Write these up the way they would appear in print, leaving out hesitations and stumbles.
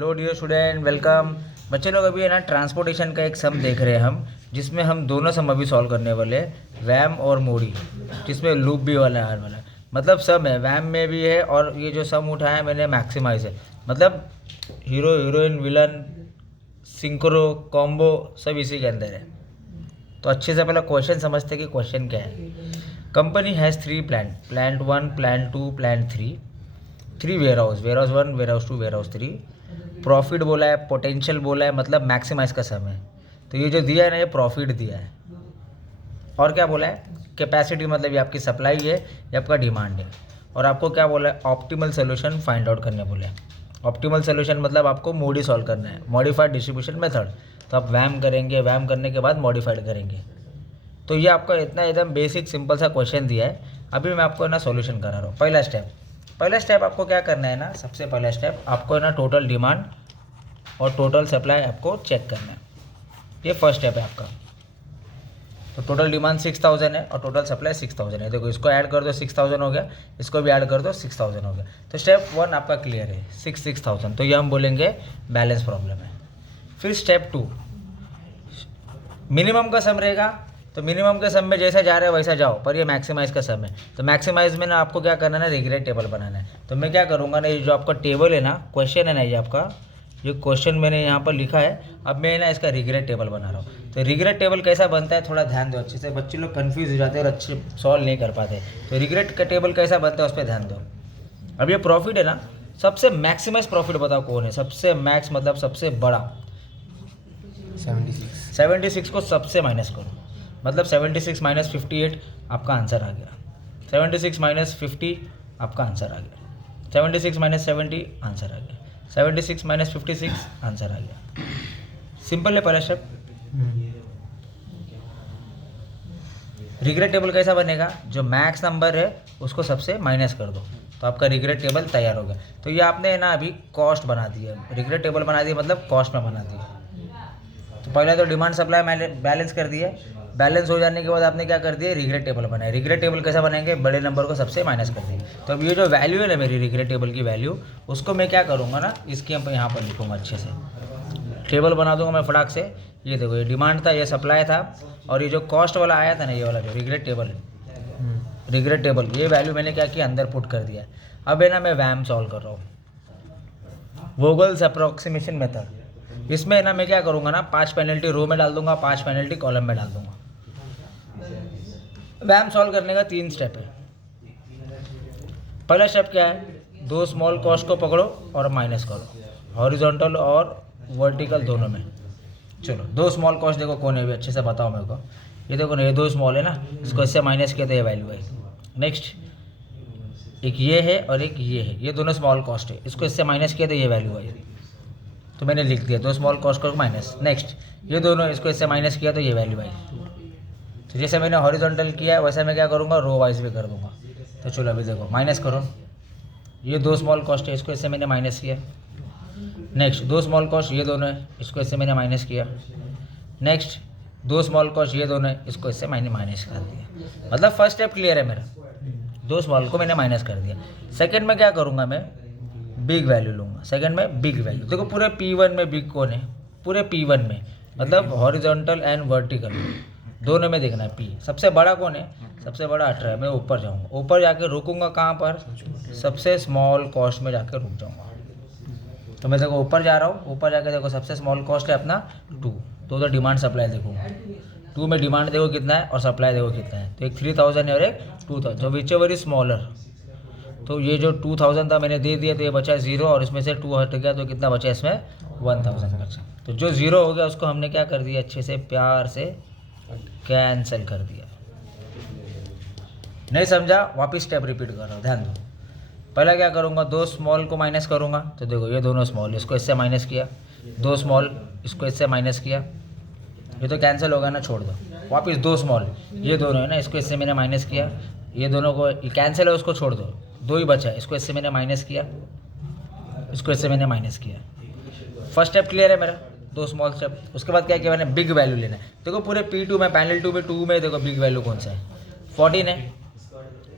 Hello dear student, welcome. बच्चे लोग अभी है ना ट्रांसपोर्टेशन का एक सम देख रहे हैं हम, जिसमें हम दोनों सम अभी सॉल्व करने वाले हैं, वैम और मोडी, जिसमें लूप भी वाला है वाला। मतलब सम है, वैम में भी है, और ये जो सम उठाया है मैंने मैक्सिमाइज है। मतलब hero heroine villain synchro combo सब इसी के अंदर है। तो अच्छे से पहले क्वेश्चन समझते हैं कि क्वेश्चन क्या है। Company has 3 plant, plant 1, plant 2, plant 3 warehouse 1, warehouse 2, warehouse 3। Profit बोला है, पोटेंशियल बोला है, मतलब मैक्सिमाइज का सम है। तो ये जो दिया है ना, ये प्रॉफिट दिया है। और क्या बोला है, कैपेसिटी, मतलब ये आपकी सप्लाई है, ये आपका डिमांड है। और आपको क्या बोला है, ऑप्टिमल सोल्यूशन फाइंड आउट करने बोले हैं। ऑप्टिमल सोल्यूशन मतलब आपको मोडी सॉल्व करना है, मॉडिफाइड डिस्ट्रीब्यूशन मेथड। तो आप वैम करेंगे, वैम करने के बाद मॉडिफाइड करेंगे। तो ये आपका इतना एकदम बेसिक सिंपल सा क्वेश्चन दिया है। अभी मैं आपको ना सॉल्यूशन करा रहा हूँ। पहला स्टेप आपको क्या करना है ना, सबसे पहला स्टेप आपको है ना टोटल डिमांड और टोटल सप्लाई आपको चेक करना है। ये फर्स्ट स्टेप है आपका। तो टोटल डिमांड 6000 है और टोटल सप्लाई 6000 है। देखो इसको ऐड कर दो, 6000 हो गया, इसको भी ऐड कर दो, 6000 हो गया। तो स्टेप 1 आपका क्लियर है, 6000। तो ये हम बोलेंगे बैलेंस प्रॉब्लम है। फिर स्टेप 2 मिनिमम का सम रहेगा। तो मिनिमम के सम में जैसा जा रहा है वैसा जाओ, पर ये मैक्सिमाइज का सम है। तो मैक्सिमाइज में ना आपको क्या करना है ना, रिग्रेट टेबल बनाना है। तो मैं क्या करूँगा ना, ये जो आपका टेबल है ना, क्वेश्चन है ना, ये आपका ये क्वेश्चन मैंने यहाँ पर लिखा है। अब मैं ना इसका रिग्रेट टेबल बना रहा हूँ। तो रिग्रेट टेबल कैसा बनता है, थोड़ा ध्यान दो अच्छे से। बच्चे लोग कन्फ्यूज हो जाते हैं और अच्छे सॉल्व नहीं कर पाते। तो रिग्रेट का टेबल कैसा बनता है उस पर ध्यान दो। अब ये प्रॉफिट है ना, सबसे मैक्सिमाइज प्रॉफिट बताओ कौन है, सबसे मैक्स मतलब सबसे बड़ा। 76 को सबसे माइनस करो, मतलब 76 माइनस 58 आपका आंसर आ गया। 76 माइनस 50 आपका आंसर आ गया। 76 माइनस 70 आंसर आ गया। 76 माइनस 56 आंसर आ गया। सिंपल है पहला स्टेप। रिग्रेट टेबल कैसा बनेगा, जो मैक्स नंबर है उसको सबसे माइनस कर दो, तो आपका रिग्रेट टेबल तैयार हो गया। तो ये आपने ना अभी कॉस्ट बना दी है, रिग्रेट टेबल बना दिया मतलब कॉस्ट में बना दिया। तो पहले तो डिमांड सप्लाई बैलेंस कर दिया। बैलेंस हो जाने के बाद आपने क्या कर दिया, रिग्रेट टेबल बनाया। रिग्रेट टेबल कैसा बनाएंगे, बड़े नंबर को सबसे माइनस कर दिया। तो अब ये जो वैल्यू है ना मेरी रिग्रेट टेबल की वैल्यू, उसको मैं क्या करूँगा ना, इसके यहाँ पर लिखूँगा अच्छे से। टेबल बना दूंगा मैं फटाक से। ये देखो, ये डिमांड था, ये सप्लाई था, और ये जो कॉस्ट वाला आया था ना, ये वाला जो रिग्रेट टेबल, ये वैल्यू मैंने क्या किया, अंदर पुट कर दिया। अब है ना मैं वैम सॉल्व कर रहा हूँ, वोगल्स अप्रोक्सीमेशन मेथड। इसमें ना मैं क्या करूँगा ना, 5 पेनल्टी रो में डाल दूंगा, 5 पेनल्टी कॉलम में डाल दूंगा। वैम सॉल्व करने का 3 स्टेप है। पहला स्टेप क्या है, 2 स्मॉल कॉस्ट को पकड़ो और माइनस करो, हॉरिजॉन्टल और वर्टिकल दोनों में। चलो 2 स्मॉल कॉस्ट देखो कौन है, भी अच्छे से बताओ मेरे को। ये देखो ना, ये 2 स्मॉल है ना, इसको इससे माइनस किया तो ये वैल्यू है। नेक्स्ट एक ये है और एक ये है, ये दोनों स्मॉल कॉस्ट है, इसको इससे माइनस किया तो ये वैल्यू है। तो मैंने लिख दिया 2 स्मॉल कॉस्ट को माइनस। नेक्स्ट ये दोनों, इसको इससे माइनस किया तो ये वैल्यू आई। तो जैसे मैंने हॉरिजॉन्टल किया है वैसे मैं क्या करूँगा, रो वाइज भी कर दूँगा। तो चलो अभी देखो, माइनस करो, ये 2 स्मॉल कॉस्ट है, इसको इससे मैंने माइनस किया। नेक्स्ट 2 स्मॉल कॉस्ट ये दोनों है, इसको इससे मैंने माइनस किया। नेक्स्ट 2 स्मॉल कॉस्ट ये दोनों है, इसको इससे मैंने माइनस कर दिया। मतलब फर्स्ट स्टेप क्लियर है मेरा, 2 स्मॉल को मैंने माइनस कर दिया। सेकंड में क्या करूँगा, मैं बिग वैल्यू लूँगा। सेकंड में बिग वैल्यू, देखो पूरे P1 में बिग कौन है, पूरे P1 में, मतलब हॉरिजॉन्टल एंड वर्टिकल दोनों में देखना है। P सबसे बड़ा कौन है, सबसे बड़ा 18 है। मैं ऊपर जाऊँगा, ऊपर जाके रुकूँगा कहाँ पर, सबसे स्मॉल कॉस्ट में जाके रुक जाऊँगा। तो मैं देखो ऊपर जा रहा हूँ, ऊपर जाके देखो सबसे स्मॉल कॉस्ट है अपना 2। तो डिमांड सप्लाई देखूँगा, 2 में डिमांड देखो कितना है और सप्लाई देखो कितना है। तो एक 3000 है और एक 2000, जो विच एवर इज स्मॉलर। तो ये जो 2000 था मैंने दे दिया, तो ये बचा 0, और इसमें से 2 हट गया, तो कितना बचा इसमें 1000 बचा। तो जो 0 हो गया उसको हमने क्या कर दिया, अच्छे से प्यार से कैंसिल कर दिया। नहीं समझा, वापस स्टेप रिपीट कर रहा हूँ, ध्यान दो। पहला क्या करूँगा, 2 स्मॉल को माइनस करूँगा। तो देखो ये दोनों स्मॉल, इसको इससे माइनस किया, 2 स्मॉल इसको इससे माइनस किया, ये तो कैंसिल होगा ना, छोड़ दो। वापस 2 स्मॉल ये दोनों है ना, इसको इससे मैंने माइनस किया, ये दोनों को कैंसिल है, उसको छोड़ दो। 2 ही बचा, इसको इससे मैंने माइनस किया, इसको इससे मैंने माइनस किया। फर्स्ट स्टेप क्लियर है मेरा, 2 स्मॉल स्टेप। उसके बाद क्या किया मैंने, बिग वैल्यू लेना है। देखो पूरे P2 में, पैनल 2 में 2 में देखो बिग वैल्यू कौन सा है, 14 है।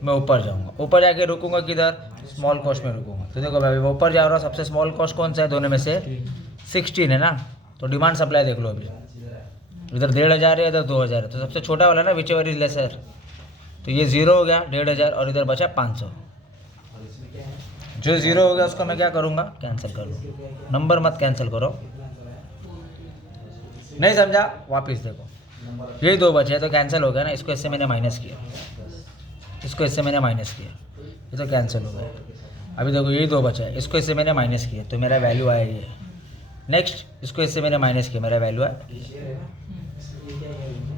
मैं ऊपर जाऊँगा, ऊपर जाके रुकूँगा किधर, स्मॉल कॉस्ट में रुकूंगा। तो देखो भाई ऊपर जा रहा हूँ, सबसे स्मॉल कॉस्ट कौन सा है दोनों में से? 16 है ना। तो डिमांड सप्लाई देख लो अभी, इधर 1500 है, इधर 2000 है, तो सबसे छोटा वाला ना विच एवर इज लेसर। तो ये 0 हो गया 1500 और इधर बचा 500। जो 0 हो गया उसको मैं क्या करूँगा? कैंसिल कर लूँ। नंबर मत कैंसिल करो, नहीं समझा? वापस देखो, यही 2 बचे तो कैंसिल हो गया ना। इसको इससे मैंने माइनस किया, इसको इससे मैंने माइनस किया, ये तो कैंसिल हो गया। अभी देखो यही 2 बचा है, इसको इससे मैंने माइनस किया तो मेरा वैल्यू आया ये। नेक्स्ट इसको इससे मैंने माइनस किया, मेरा वैल्यू आया।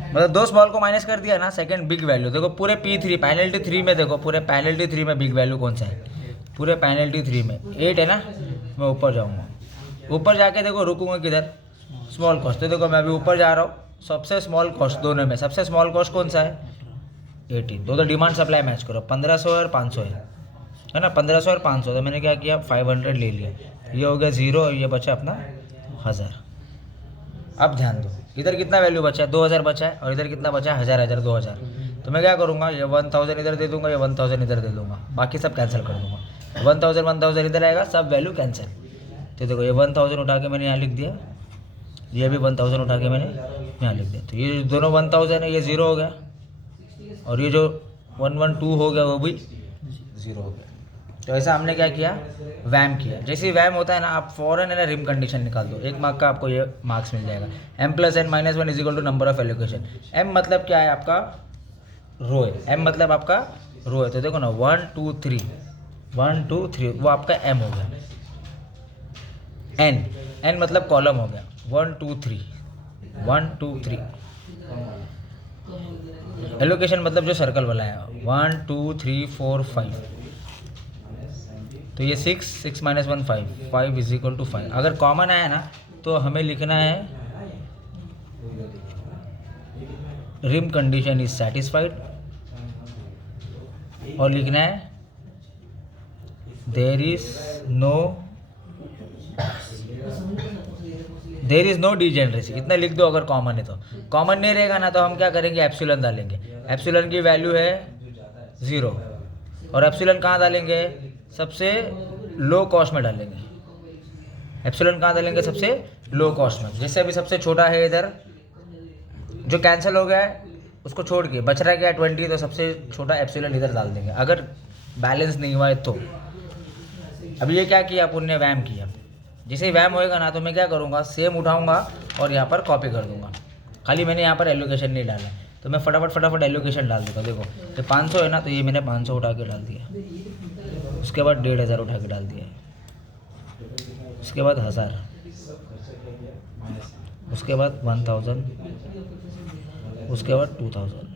मतलब 2 स्मॉल को माइनस कर दिया ना, सेकंड बिग वैल्यू। देखो पूरे P3 पेनल्टी 3 में, देखो पूरे पेनल्टी 3 में बिग वैल्यू कौन सा है? पूरे पेनल्टी 3 में 8 है ना। मैं ऊपर जाऊँगा, ऊपर जाके देखो रुकूंगा किधर? Small cost. तो देखो मैं अभी ऊपर जा रहा हूँ, सबसे स्मॉल कॉस्ट दोनों में सबसे स्मॉल कॉस्ट कौन सा है? 18। तो डिमांड सप्लाई मैच करो, 1500 और 500 है ना। 1500 और 500, तो मैंने क्या किया? 500 ले लिया, ये हो गया 0 और ये बचा अपना 1000। अब ध्यान दो, इधर कितना वैल्यू बचा है? 2000 बचा है, और इधर कितना बचा है? 1000 1000 2000। तो मैं क्या करूँगा? ये 1000 इधर दे दूँगा, ये 1000 इधर दे दूँगा, बाकी सब कैंसिल कर दूँगा। 1000 इधर आएगा, सब वैल्यू कैंसिल। तो देखो ये 1000 उठा के मैंने यहाँ लिख दिया, ये भी 1000 उठा के मैंने यहाँ लिख दिया। तो ये दोनों 1000 है, ये 0 हो गया, और ये जो 112 हो गया वो भी 0 हो गया। तो ऐसा हमने क्या किया? वैम किया। जैसे ही वैम होता है ना, आप फॉरन है ना रिम कंडीशन निकाल दो, 1 मार्क का आपको ये मार्क्स मिल जाएगा। m + n - 1 = number of allocation. m मतलब क्या है? आपका रो है। m मतलब आपका रो है। तो देखो ना 1 2 3 1 2 3 वो आपका m हो गया। n मतलब कॉलम हो गया। 1 2 3 1 2 3। एलोकेशन मतलब जो सर्कल वाला है, 1 2 3 4 5। तो ये 6 6 - 1 5 5 = 5। अगर कॉमन आया ना तो हमें लिखना है रिम कंडीशन इज सेटिस्फाइड, और लिखना है देयर इज नो डिजेनरेसी। इतना लिख दो अगर कॉमन है तो। कॉमन नहीं रहेगा ना तो हम क्या करेंगे? एप्सिलॉन डालेंगे। एप्सिलॉन की वैल्यू है 0, और एप्सिलॉन कहाँ डालेंगे? सबसे लो कॉस्ट में डालेंगे। एप्सिलॉन कहाँ डालेंगे? सबसे लो कॉस्ट में। जैसे अभी सबसे छोटा है इधर, जो कैंसिल हो गया है उसको छोड़ के बच रहा क्या? 20। तो सबसे छोटा एप्सिलॉन इधर डाल देंगे, अगर बैलेंस नहीं हुआ है तो। अभी ये क्या किया अपन ने? वैम किया। जैसे ही वैम होएगा ना तो मैं क्या करूँगा? सेम उठाऊँगा और यहाँ पर कॉपी कर दूँगा। खाली मैंने यहाँ पर एलोकेशन नहीं डाला, तो मैं फटाफट एलोकेशन डाल देता हूँ। देखो ये 500 है ना, तो ये मैंने 500 उठा के डाल दिया। उसके बाद 1500 उठा के डाल दिया, उसके बाद 1000, उसके बाद 1000, उसके बाद 2000।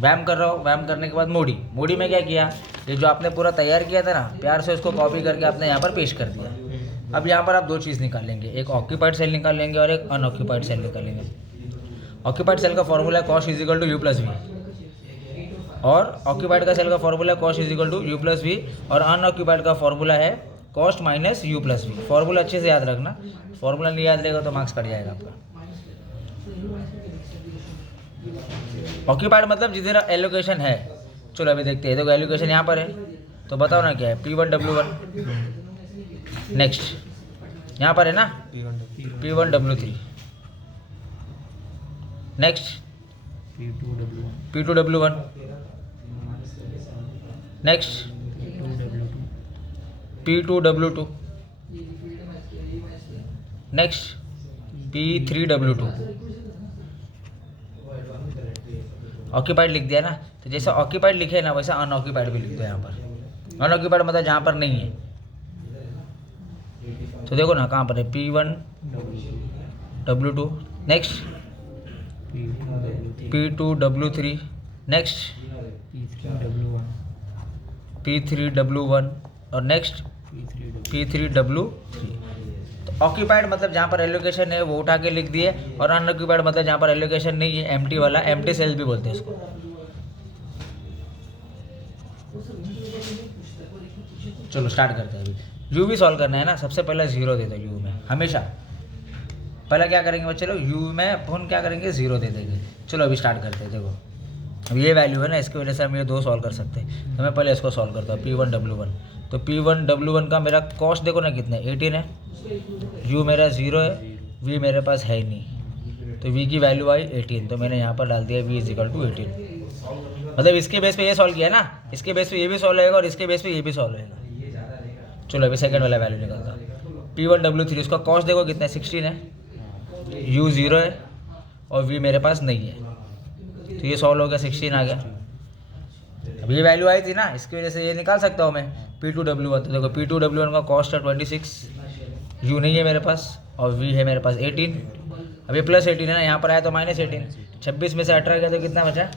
वैम कर रहा हूँ। वैम करने के बाद मोडी में क्या किया? ये जो आपने पूरा तैयार किया था ना, प्यार से उसको कॉपी करके आपने यहाँ पर पेस्ट कर दिया। अब यहाँ पर आप 2 चीज़ निकालेंगे, एक ऑक्यूपाइड सेल निकाल लेंगे और एक अनऑक्यूपाइड सेल निकालेंगे। ऑक्यूपाइड सेल का फॉर्मूला है कॉस्ट = u + v, और ऑक्यूपाइड का सेल का फॉर्मूला है कॉस्ट = u + v, और अनऑक्यूपाइड का फॉर्मूला है कॉस्ट - u + v। फॉर्मूला अच्छे से याद रखना, फॉर्मूला नहीं याद रहेगा तो मार्क्स कट जाएगा आपका। ऑक्यूपाइड मतलब जिधर एलोकेशन है। चलो अभी देखते हैं। देखो एलोकेशन यहाँ पर है, तो बताओ ना क्या है? P1W1। नेक्स्ट यहाँ पर है ना P1W3। Next P2W1। Next P2W2। Next P3W2। Occupied लिख दिया ना, तो जैसा ऑक्यूपाइड लिखे ना वैसा अनऑक्यूपाइड भी लिख दो यहाँ पर। अनऑक्यूपाइड मतलब जहाँ पर नहीं है। तो देखो ना कहाँ पर है? P1W2। Next P2W3। Next P3W1, और नेक्स्ट P3W3। तो ऑक्यूपाइड मतलब जहाँ पर एलोकेशन है वो उठा के लिख दिए, और अनऑक्यूपाइड मतलब जहाँ पर एलोकेशन नहीं है, एम्प्टी वाला, एम्प्टी सेल भी बोलते हैं इसको। चलो स्टार्ट करते हैं। अभी यू भी सॉल्व करना है ना। सबसे पहले 0 दे दो यू में, हमेशा पहले क्या करेंगे बच्चे लोग? यू में अपन क्या करेंगे? 0 दे देंगे। चलो अभी स्टार्ट करते हैं। देखो अब ये वैल्यू है ना, इसकी वजह से हम ये दो सॉल्व कर सकते हैं। तो मैं पहले इसको सॉल्व करता हूँ, P1W1। तो P1W1 का मेरा कॉस्ट देखो ना कितना है, 18 है। U मेरा 0 है, V मेरे पास है ही नहीं, तो V की वैल्यू आई 18। तो मैंने यहाँ पर डाल दिया V = 18। मतलब इसके बेस पे ये सॉल्व किया ना, इसके बेस पे ये भी सॉल्व होएगा और इसके बेस पे ये भी सॉल्व होएगा। चलो अभी सेकंड वाला वैल्यू निकलता। P1W3 उसका कॉस्ट देखो कितना है, 16 है। U 0 है और V मेरे पास नहीं है, तो ये सॉल्व हो गया, 16 आ गया। अब ये वैल्यू आई थी ना, इसकी वजह से ये निकाल सकता हूँ मैं P2W1। तो देखो P2W1 का कॉस्ट है 26, U नहीं है मेरे पास और V है मेरे पास 18। अब ये प्लस 18 है ना, यहाँ पर आया तो माइनस 18। 26 में से 18 गया तो कितना बचा,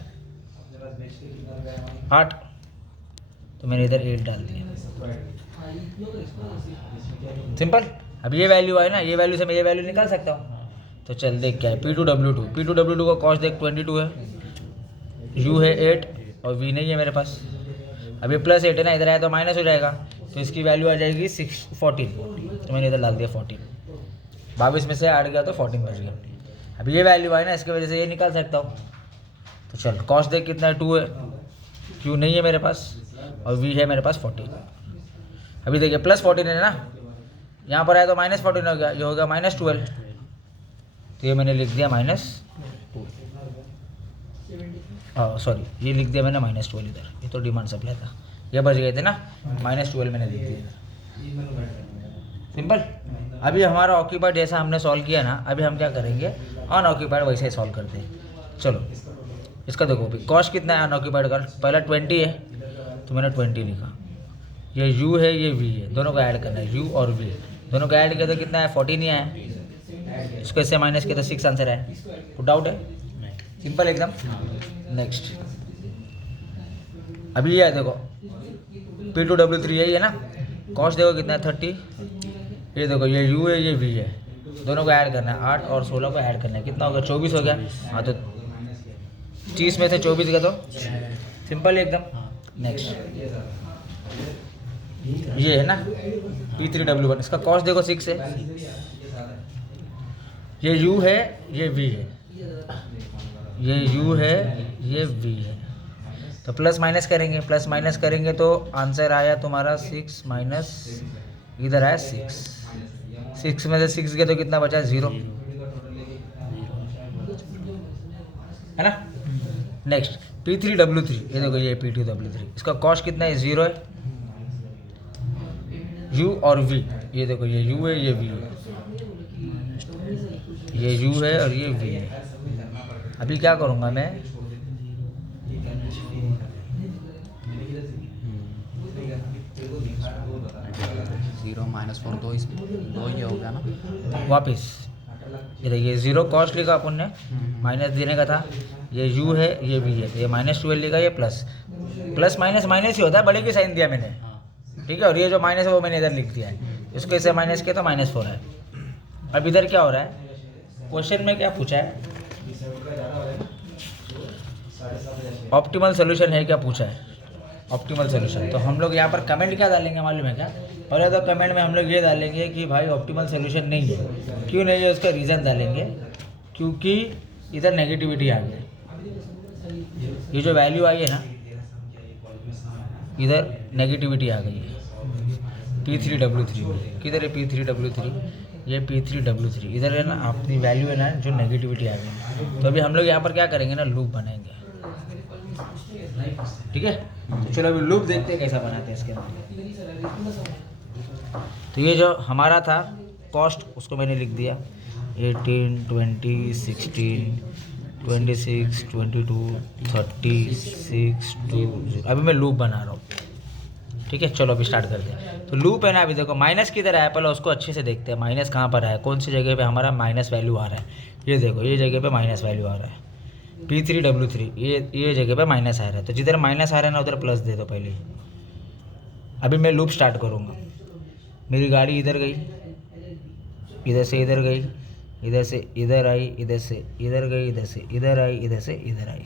8। तो मैंने इधर 8 डाल दिया, सिंपल। अब ये वैल्यू आए ना, ये वैल्यू से मैं ये वैल्यू निकाल सकता हूँ। तो चल देख क्या है, P2W2 का कॉस्ट देख 22 है, U है 8 और V नहीं है मेरे पास। अब ये प्लस 8 है ना, इधर आया तो माइनस हो जाएगा, तो इसकी वैल्यू आ जाएगी 14। तो मैंने इधर डाल दिया 14। 22 में से 8 गया तो 14 बच गया। अब ये वैल्यू आए ना, इसकी वजह से ये निकाल सकता हूँ। तो चल कॉस्ट देख कितना है, 2 है, Q नहीं है मेरे पास और V है मेरे पास 14। अभी देखिए प्लस 14 है ना, यहाँ पर आया तो माइनस 14 हो गया, ये हो गया -12। तो ये मैंने लिख दिया -2, सॉरी ये लिख दिया मैंने -12 इधर, ये तो डिमांड सप्लाई था, ये बच गए थे ना, -12 मैंने लिख दिया इधर, सिंपल। अभी हमारा ऑक्यूपाइड जैसा हमने सॉल्व किया ना, अभी हम क्या करेंगे, अनऑक्यूपाइड वैसे ही सॉल्व करते हैं। चलो इसका देखो अभी कॉस्ट कितना है अनऑक्यूपाइड का, पहला 20 है तो मैंने 20 लिखा। ये U है, ये V है, दोनों को ऐड करना है, U और V दोनों को ऐड किया तो कितना है, 14 ही है। इसको इससे माइनस किया तो 6 आंसर है। कुछ डाउट है, सिंपल एकदम। नेक्स्ट अभी ये है देखो P2W3 यही है ना, कॉस्ट देखो कितना है 30। ये देखो ये U है, ये V है, दोनों को ऐड करना है, 8 और 16 को ऐड करना है, कितना हो गया 24 हो गया। हाँ तो 30 में से 24 गया तो सिंपल एकदम। नेक्स्ट ये है ना P3W1, इसका कॉस्ट देखो 6 है, ये U है, ये V है, ये U है, ये V है, तो प्लस माइनस करेंगे, प्लस माइनस करेंगे तो आंसर आया तुम्हारा 6 माइनस इधर आया 6 में से 6 गए तो कितना बचा, 0 है ना। नेक्स्ट P3W3, ये देखो ये P2W3, इसका कॉस्ट कितना है, 0 है। U और V, ये देखो ये U है, ये V है, ये U है और ये V है। अभी क्या करूँगा मैं, -4 दो ये हो गया ना वापस। ये देखिए 0 कॉस्ट लिखा अपन ने, माइनस देने का था, ये U है, ये V है, तो ये -12 लिखा, ये प्लस माइनस माइनस ही होता है, बड़े की साइन दिया मैंने, ठीक है। और ये जो माइनस है वो मैंने इधर लिख दिया है, इसको इससे माइनस किया तो -4 है। अब इधर क्या हो रहा है, क्वेश्चन में क्या पूछा है, ऑप्टिमल सोल्यूशन है क्या पूछा है, ऑप्टिमल सोल्यूशन। तो हम लोग यहाँ पर कमेंट क्या डालेंगे मालूम है क्या, पहले तो कमेंट में हम लोग ये डालेंगे कि भाई ऑप्टिमल सोल्यूशन नहीं है, क्यों नहीं है उसका रीज़न डालेंगे, क्योंकि इधर नेगेटिविटी आ गई, ये जो वैल्यू आई है ना इधर नेगेटिविटी आ गई है P3W3 में। किधर है P3W3, ये P3W3 इधर है ना, अपनी वैल्यू है ना जो नेगेटिविटी आ गई। तो अभी हम लोग यहाँ पर क्या करेंगे ना, लूप बनाएंगे, ठीक है। तो चलो अभी लूप देखते हैं कैसा बनाते हैं इसके अंदर। तो ये जो हमारा था कॉस्ट, उसको मैंने लिख दिया 18 20 16 26 22 36 2 अभी मैं लूप बना रहा हूँ, ठीक है। चलो अभी स्टार्ट करते हैं। तो लूप है ना, अभी देखो माइनस किधर आया, पहले उसको अच्छे से देखते हैं, माइनस कहाँ पर है, कौन सी जगह पे हमारा माइनस वैल्यू आ रहा है। ये देखो ये जगह पे माइनस वैल्यू आ रहा है, P3W3 ये जगह पे माइनस आ रहा है, तो जिधर माइनस आ रहा है ना उधर प्लस दे दो पहले। अभी मैं लूप स्टार्ट करूँगा, मेरी गाड़ी इधर गई, इधर से इधर गई, इधर से इधर आई, इधर से इधर गई, इधर से इधर आई, इधर से इधर आई।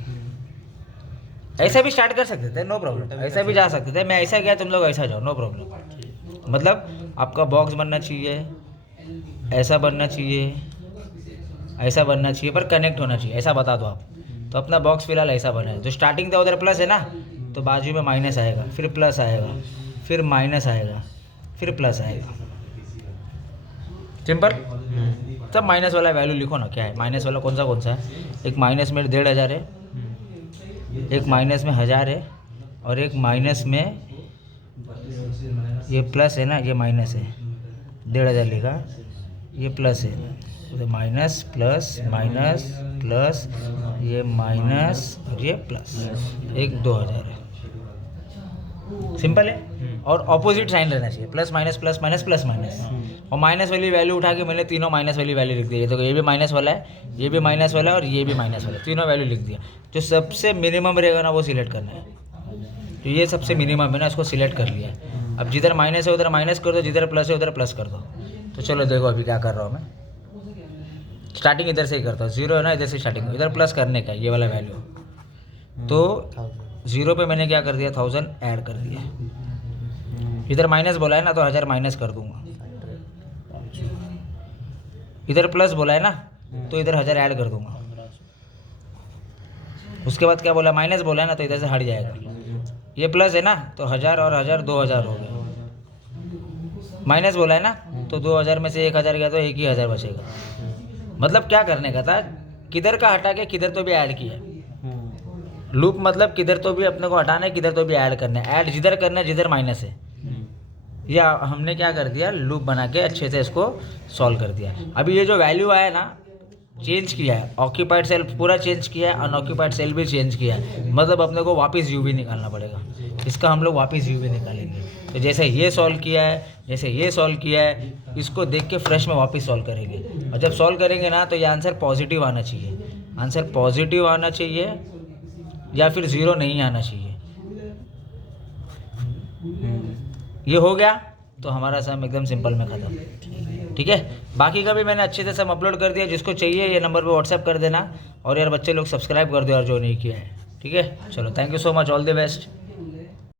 ऐसा भी स्टार्ट कर सकते थे, नो प्रॉब्लम, ऐसा भी जा सकते थे। मैं ऐसा गया, तुम लोग ऐसा जाओ, नो प्रॉब्लम। मतलब आपका बॉक्स बनना चाहिए, ऐसा बनना चाहिए, ऐसा बनना चाहिए, पर कनेक्ट होना चाहिए, ऐसा बता दो आप। तो अपना बॉक्स फिलहाल ऐसा बना है, जो स्टार्टिंग था उधर प्लस है ना, तो बाजू में माइनस आएगा, फिर प्लस आएगा, फिर माइनस आएगा, फिर प्लस आएगा। सिंपल। तब माइनस वाला वैल्यू लिखो ना, क्या है माइनस वाला, कौन सा है? एक माइनस में 1500 है, एक माइनस में 1000 है, और एक माइनस में ये प्लस है ना, ये माइनस है, 1500 लिखा, ये प्लस है, तो माइनस प्लस माइनस प्लस, ये माइनस और ये प्लस, एक 2000 है। सिंपल है। और ऑपोजिट साइन रहना चाहिए, plus minus plus minus plus minus, और माइनस वाली वैल्यू उठा के मैंने तीनों माइनस वाली वैल्यू लिख दी है। तो ये भी माइनस वाला है, ये भी माइनस वाला है, और ये भी माइनस वाला है, तीनों वैल्यू लिख दिया। जो सबसे मिनिमम रहेगा ना वो सिलेक्ट करना है। तो ये सबसे मिनिमम है ना, इसको सिलेक्ट कर लिया। अब जिधर माइनस है उधर माइनस कर दो, जिधर प्लस है उधर प्लस कर दो। तो चलो देखो अभी क्या कर रहा हूँ मैं। स्टार्टिंग इधर से ही करता हूँ, 0 है ना, इधर से स्टार्टिंग, इधर प्लस करने का ये वाला वैल्यू। तो 0 पे मैंने क्या कर दिया, 1000 ऐड कर दिया। इधर माइनस बोला है ना, तो 1000 माइनस कर दूंगा। इधर प्लस बोला है ना, तो इधर 1000 ऐड कर दूंगा। उसके बाद क्या बोला, माइनस बोला है ना, तो इधर से हट जाएगा। ये प्लस है ना, तो 1000 और 1000 2000 हो गया। माइनस बोला है ना, तो 2000 में से 1000 गया तो 1000 बचेगा। मतलब क्या करने का था, किधर का हटा के किधर तो भी ऐड किया। लूप मतलब किधर तो भी अपने को हटाना है, किधर तो भी ऐड करना है। ऐड जिधर करना है जिधर माइनस है, या हमने क्या कर दिया, लूप बना के अच्छे से इसको सॉल्व कर दिया। अभी ये जो वैल्यू आया ना, चेंज किया है, ऑक्यूपाइड सेल पूरा चेंज किया है, अनऑक्यूपाइड सेल भी चेंज किया है। मतलब अपने को वापस यू भी निकालना पड़ेगा। इसका हम लोग वापस यू भी निकालेंगे। तो जैसे ये सॉल्व किया है, जैसे ये सॉल्व किया है, इसको देख के फ्रेश में वापस सॉल्व करेंगे। और जब सॉल्व करेंगे ना, तो ये आंसर पॉजिटिव आना चाहिए। आंसर पॉजिटिव आना चाहिए, या फिर 0 नहीं आना चाहिए। ये हो गया तो हमारा सम एकदम सिंपल में ख़त्म। ठीक है, बाकी का भी मैंने अच्छे से सम अपलोड कर दिया। जिसको चाहिए ये नंबर पे व्हाट्सएप कर देना। और यार बच्चे लोग सब्सक्राइब कर दो यार, जो नहीं किया है। ठीक है, चलो thank you so much, all the best.